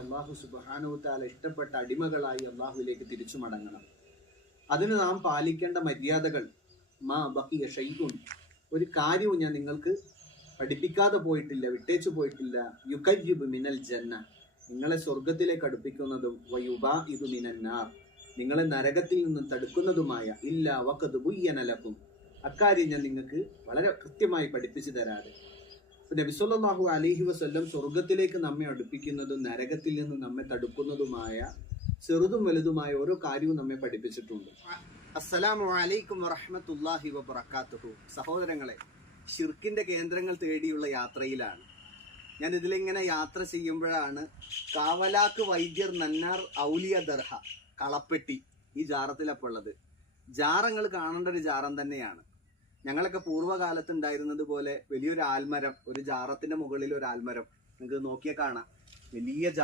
അള്ളാഹു സുബാനുത്താല ഇഷ്ടപ്പെട്ട അടിമകളായി അള്ളാഹുവിലേക്ക് തിരിച്ചു മടങ്ങണം. അതിന് നാം പാലിക്കേണ്ട മര്യാദകൾ മാ ബഹിയ ഷൈഖുൻ ഒരു കാര്യവും ഞാൻ നിങ്ങൾക്ക് പഠിപ്പിക്കാതെ പോയിട്ടില്ല വിട്ടേച്ചു പോയിട്ടില്ല. യുക്കയ്യുബ് മിനൽ ജന്ന നിങ്ങളെ സ്വർഗത്തിലേക്ക് അടുപ്പിക്കുന്നതും വയുബാ ഇത് മിനന്നാർ നിങ്ങളെ നരകത്തിൽ നിന്നും തടുക്കുന്നതുമായ ഇല്ല വക്കത് ബുയ്യനലക്കും അക്കാര്യം ഞാൻ നിങ്ങൾക്ക് വളരെ കൃത്യമായി പഠിപ്പിച്ചു തരാതെ. നബിസ്വല്ലാഹു അലൈഹി വസ്ല്ലം സ്വർഗത്തിലേക്ക് നമ്മെ അടുപ്പിക്കുന്നതും നരകത്തിൽ നിന്ന് നമ്മെ തടുക്കുന്നതുമായ ചെറുതും വലുതുമായ ഓരോ കാര്യവും നമ്മെ പഠിപ്പിച്ചിട്ടുണ്ട്. അസ്സലാമു അലൈക്കും വറഹ്മത്തുള്ളാഹി വബറകാതുഹു സഹോദരങ്ങളെ ഷിർക്കിന്റെ കേന്ദ്രങ്ങൾ തേടിയുള്ള യാത്രയിലാണ്. ഞാൻ ഇതിലിങ്ങനെ യാത്ര ചെയ്യുമ്പോഴാണ് കാവലാക്ക് വൈദ്യർ നന്നാർ ഔലിയ ദർഹ കളപ്പെട്ടി ഈ ജാറത്തിലപ്പോൾ ഉള്ളത് ജാറങ്ങൾ കാണേണ്ട ഒരു ജാറം തന്നെയാണ്. ഞങ്ങളൊക്കെ പൂർവകാലത്ത് ഉണ്ടായിരുന്നത് പോലെ വലിയൊരു ആൽമരം ഒരു ജാറത്തിന്റെ മുകളിൽ ഒരു ആൽമരം. നിങ്ങൾക്ക് നോക്കിയാൽ കാണാം. വലിയ